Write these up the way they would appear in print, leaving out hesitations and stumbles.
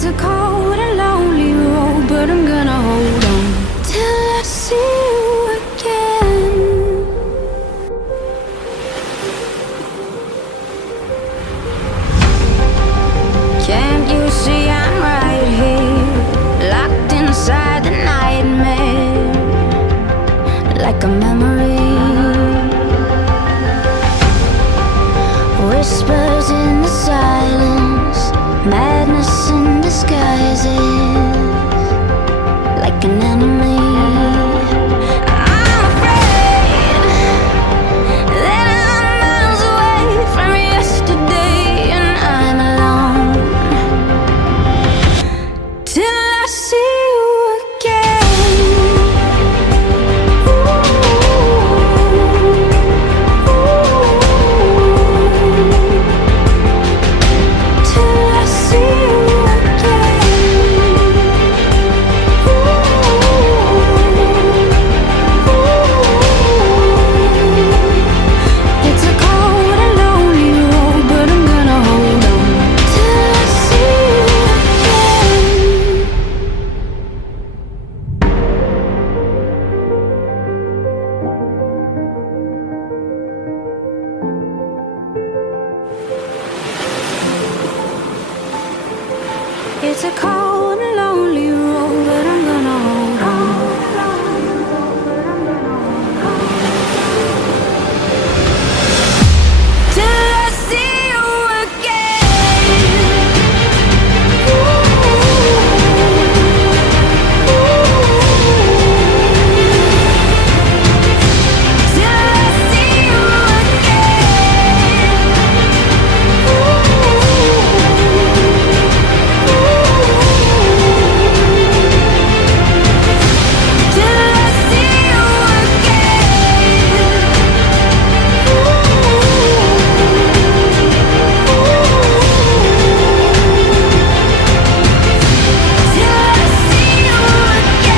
It's a cold and lonely road, but I'm gonna hold on till I see you again. Can't you see I'm right here, locked inside the nightmare, like a memory? Whispers in the silence, madness in disguises, like an enemy. I'm afraid that I'm miles away from yesterday, and I'm alone till I see you again. Till I see you again. It's a cold and lonely road, but I'm gonna hold on till I see you again. It's a cold and lonely road, but I'm gonna hold on till I see you again. Till I see you till I see you again.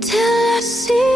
Till I see